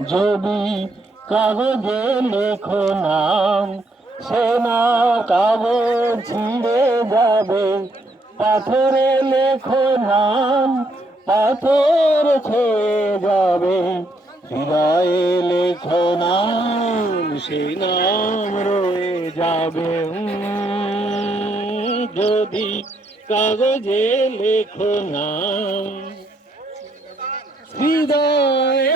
যদি কাগজে লেখো নাম সে না কাগজ ছিঁড়ে যাবে। পাথরে লেখো নাম, পাথর ছেয়ে যাবে। হৃদয়ে লেখো নাম, সে নাম রয়ে যাবে। যদি কাগজে লেখো নাম, হৃদয়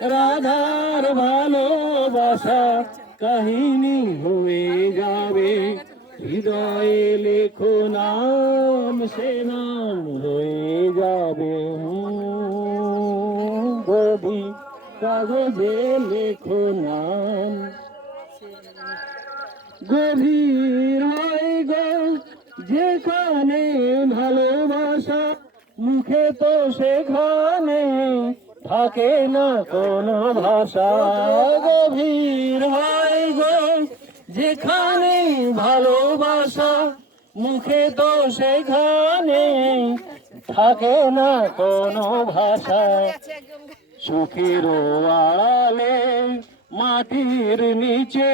রাধার ভালোবাসা কাহিনী হয়ে যাবে। হৃদয়ে লেখো নাম, সে নাম হয়ে যাবে। যদি কাগজে লেখো নাম। গভীর হয় যেখানে ভালোবাসা, মুখে তো সেখানে থাকে না কোনো ভাষা। গভীর হয় গো, যেখানে ভালোবাসা, মুখে তো সেখানে থাকে না কোনো ভাষা। সুখের আড়ালে, মাটির নিচে,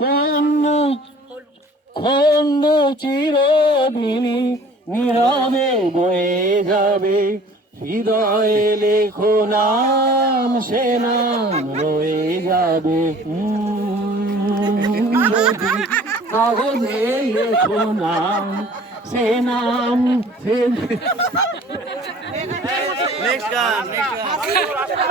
কোন খন্ড চিরদিনই নীরবে বয়ে যাবে। হৃদয়ে লেখো নাম, সে নাম রয়ে যাবে। কাগজে লেখো নাম, সে নাম সে নেক্সট গান নেক্সট গান